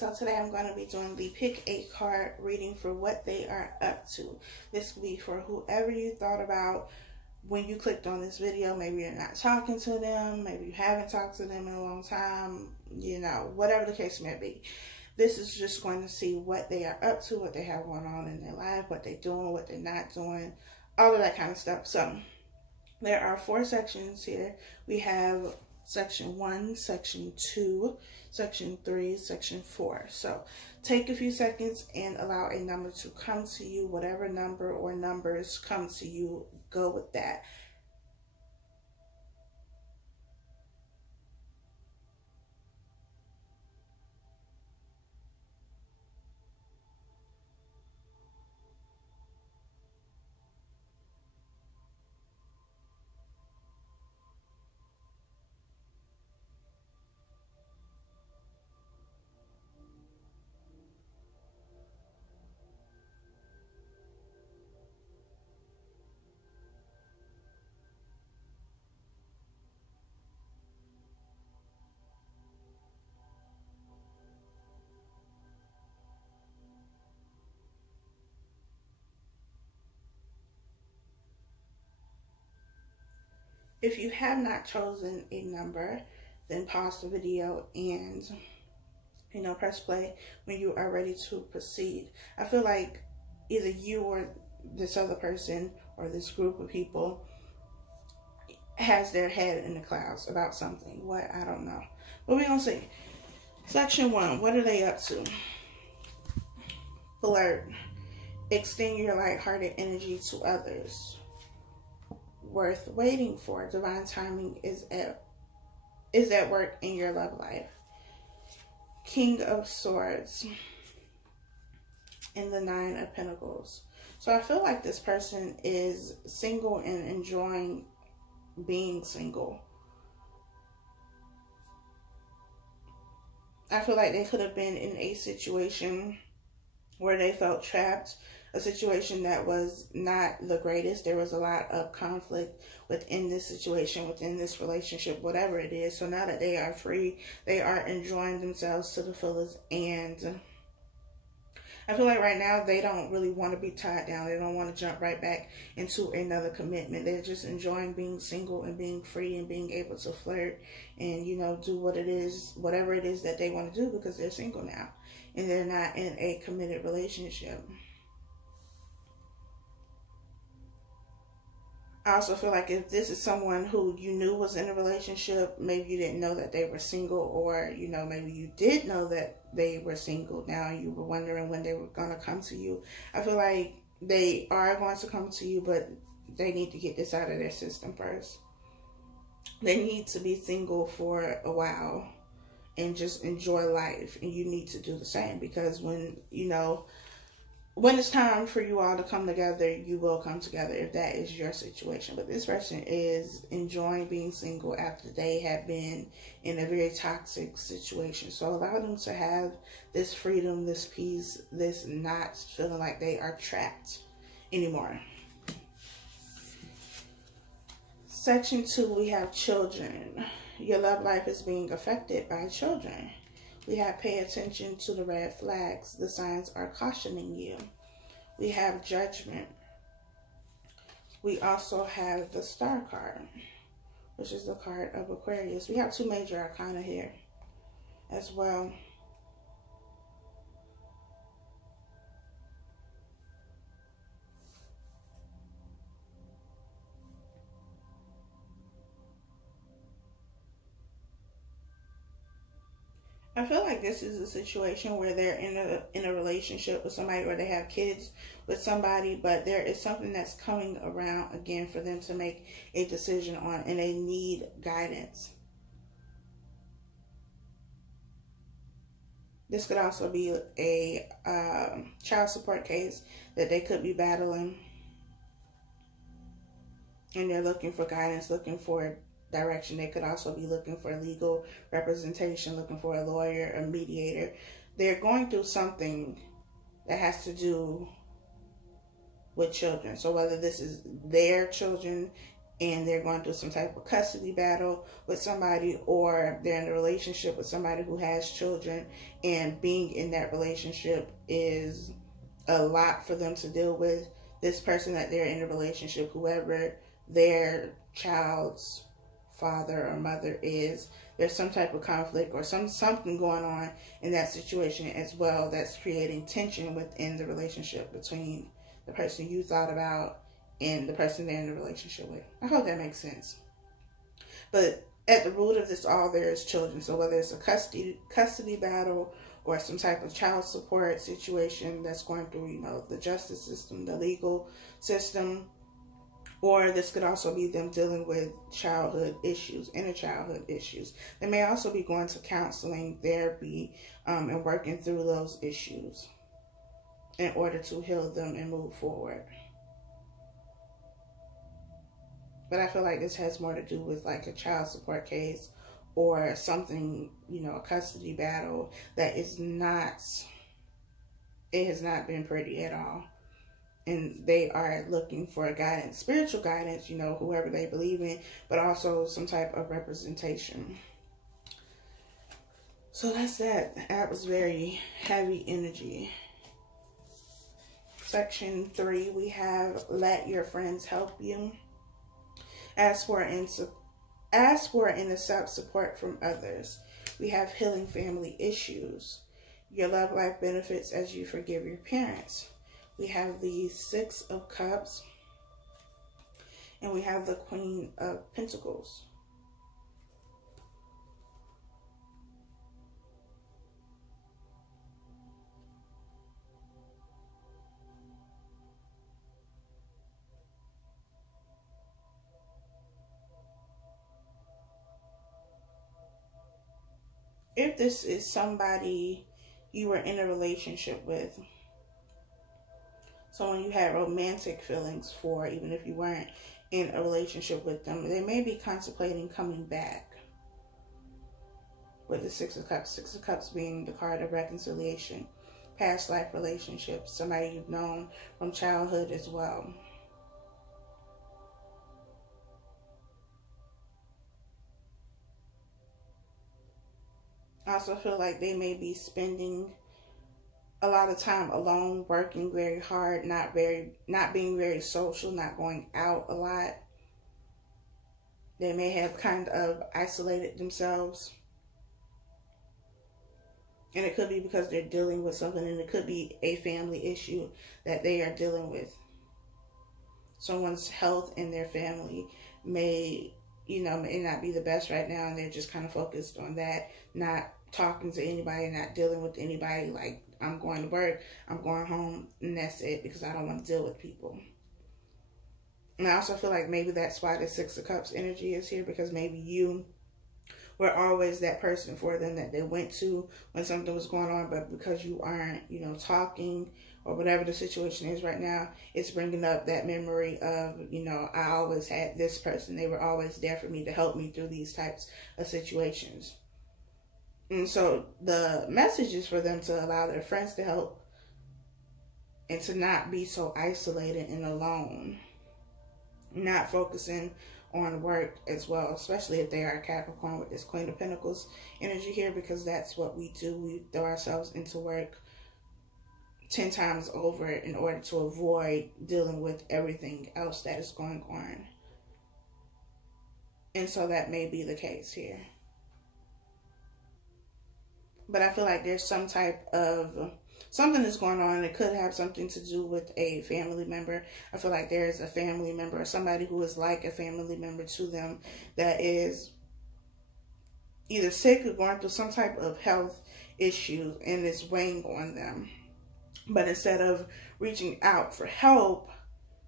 so today I'm going to be doing the pick a card reading for what they are up to. This will be for whoever you thought about when you clicked on this video. Maybe you're not talking to them, maybe you haven't talked to them in a long time, you know, whatever the case may be. This is just going to see what they are up to, what they have going on in their life, what they're doing, what they're not doing, all of that kind of stuff. So there are 4 sections here. We have Section 1, Section 2, Section 3, Section 4. So take a few seconds and allow a number to come to you. Whatever number or numbers come to you, go with that. If you have not chosen a number, then pause the video and, you know, press play when you are ready to proceed. I feel like either you or this other person or this group of people has their head in the clouds about something. What? I don't know. But we're going to see. Section 1, what are they up to? Flirt. Extend your lighthearted energy to others. Worth waiting for. Divine timing is at work in your love life. King of Swords and the 9 of Pentacles. So I feel like this person is single and enjoying being single. I feel like they could have been in a situation where they felt trapped, a situation that was not the greatest. There was a lot of conflict within this situation, within this relationship, whatever it is. So now that they are free, they are enjoying themselves to the fullest. And I feel like right now they don't really want to be tied down. They don't want to jump right back into another commitment. They're just enjoying being single and being free and being able to flirt and, you know, do what it is, whatever it is that they want to do, because they're single now and they're not in a committed relationship. I also feel like if this is someone who you knew was in a relationship, maybe you didn't know that they were single, or, you know, maybe you did know that they were single. Now you were wondering when they were going to come to you. I feel like they are going to come to you, but they need to get this out of their system first. They need to be single for a while and just enjoy life. And you need to do the same, because when, you know, when it's time for you all to come together, you will come together if that is your situation. But this person is enjoying being single after they have been in a very toxic situation. So allow them to have this freedom, this peace, this not feeling like they are trapped anymore. Section 2, we have children. Your love life is being affected by children. We have pay attention to the red flags. The signs are cautioning you. We have judgment. We also have the star card, which is the card of Aquarius. We have 2 major arcana here as well. I feel like this is a situation where they're in a relationship with somebody, or they have kids with somebody, but there is something that's coming around again for them to make a decision on, and they need guidance. This could also be a child support case that they could be battling, and they're looking for guidance, looking for direction. They could also be looking for legal representation, looking for a lawyer, a mediator. They're going through something that has to do with children. So whether this is their children and they're going through some type of custody battle with somebody, or they're in a relationship with somebody who has children, and being in that relationship is a lot for them to deal with. This person that they're in a relationship, whoever their child's father or mother is, there's some type of conflict or something going on in that situation as well that's creating tension within the relationship between the person you thought about and the person they're in a relationship with. I hope that makes sense. But at the root of this all, there is children. So whether it's a custody battle or some type of child support situation that's going through, you know, the justice system, the legal system, or this could also be them dealing with childhood issues, inner childhood issues. They may also be going to counseling, therapy, and working through those issues in order to heal them and move forward. But I feel like this has more to do with like a child support case or something, you know, a custody battle that is not, it has not been pretty at all. And they are looking for guidance, spiritual guidance, you know, whoever they believe in, but also some type of representation. So that's that. That was very heavy energy. Section 3, we have let your friends help you. Ask for and accept support from others. We have healing family issues. Your love life benefits as you forgive your parents. We have the 6 of Cups. And we have the Queen of Pentacles. If this is somebody you were in a relationship with, someone you had romantic feelings for, even if you weren't in a relationship with them, they may be contemplating coming back. With the 6 of Cups. 6 of Cups being the card of reconciliation, past life relationships, somebody you've known from childhood as well. I also feel like they may be spending a lot of time alone, working very hard, not being very social, not going out a lot. They may have kind of isolated themselves. And it could be because they're dealing with something, and it could be a family issue that they are dealing with. Someone's health in their family may, you know, may not be the best right now, and they're just kind of focused on that, not talking to anybody, not dealing with anybody. Like, I'm going to work, I'm going home, and that's it, because I don't want to deal with people. And I also feel like maybe that's why the 6 of Cups energy is here, because maybe you were always that person for them that they went to when something was going on, but because you aren't, you know, talking or whatever the situation is right now, it's bringing up that memory of, you know, I always had this person. They were always there for me to help me through these types of situations. And so the message is for them to allow their friends to help and to not be so isolated and alone. Not focusing on work as well, especially if they are a Capricorn with this Queen of Pentacles energy here, because that's what we do. We throw ourselves into work 10 times over in order to avoid dealing with everything else that is going on. And so that may be the case here. But I feel like there's some type of something that's going on. It could have something to do with a family member. I feel like there's a family member or somebody who is like a family member to them that is either sick or going through some type of health issue, and it's weighing on them. But instead of reaching out for help,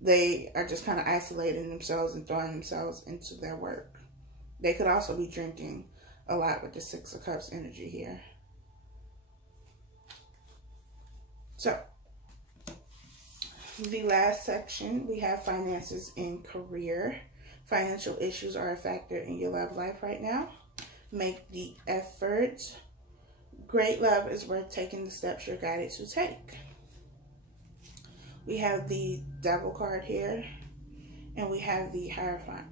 they are just kind of isolating themselves and throwing themselves into their work. They could also be drinking a lot with the 6 of Cups energy here. So, the last section, we have finances and career. Financial issues are a factor in your love life right now. Make the effort. Great love is worth taking the steps you're guided to take. We have the Devil card here. And we have the Hierophant.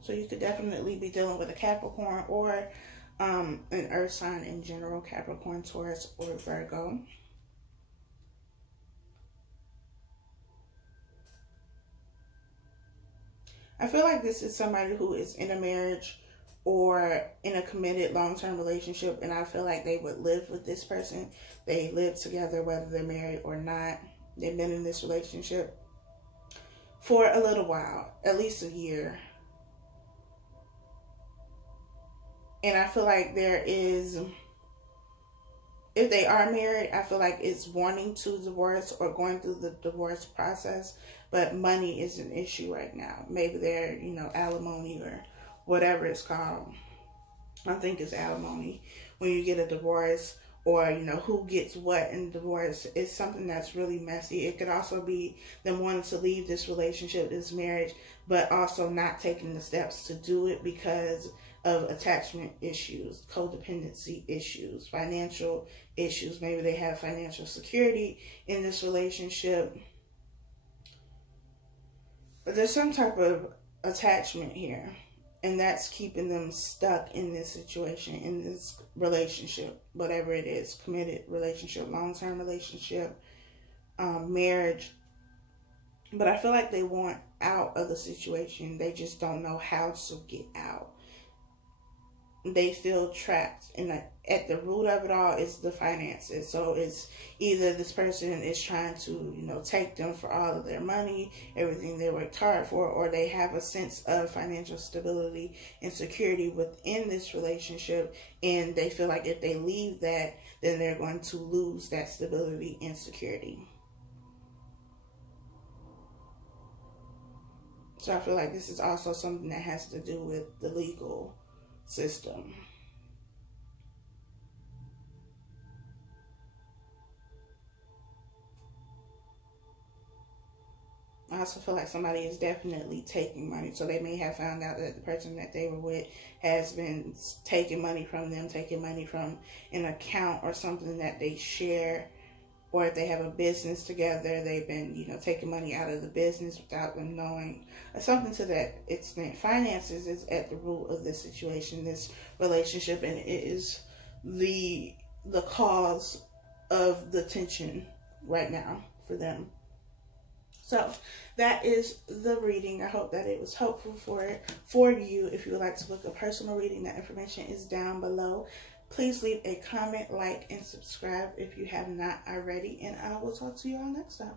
So you could definitely be dealing with a Capricorn or an earth sign in general, Capricorn, Taurus, or Virgo. I feel like this is somebody who is in a marriage or in a committed long-term relationship, and I feel like they would live with this person. They live together whether they're married or not. They've been in this relationship for a little while, at least a year. And I feel like there is, if they are married, I feel like it's wanting to divorce or going through the divorce process, but money is an issue right now. Maybe they're, you know, alimony or whatever it's called. I think it's alimony. When you get a divorce, or, you know, who gets what in divorce, it's something that's really messy. It could also be them wanting to leave this relationship, this marriage, but also not taking the steps to do it because of attachment issues, codependency issues, financial issues. Maybe they have financial security in this relationship. But there's some type of attachment here, and that's keeping them stuck in this situation, in this relationship, whatever it is, committed relationship, long-term relationship, marriage. But I feel like they want out of the situation. They just don't know how to get out. They feel trapped, and at the root of it all is the finances. So it's either this person is trying to, you know, take them for all of their money, everything they worked hard for, or they have a sense of financial stability and security within this relationship, and they feel like if they leave that, then they're going to lose that stability and security. So I feel like this is also something that has to do with the legal system. I also feel like somebody is definitely taking money. So they may have found out that the person that they were with has been taking money from them, taking money from an account or something that they share. Or if they have a business together, they've been, you know, taking money out of the business without them knowing, or something to that extent. Finances is at the root of this situation, this relationship, and it is the cause of the tension right now for them. So that is the reading. I hope that it was helpful for you. If you would like to book a personal reading, that information is down below. Please leave a comment, like, and subscribe if you have not already. And I will talk to you all next time.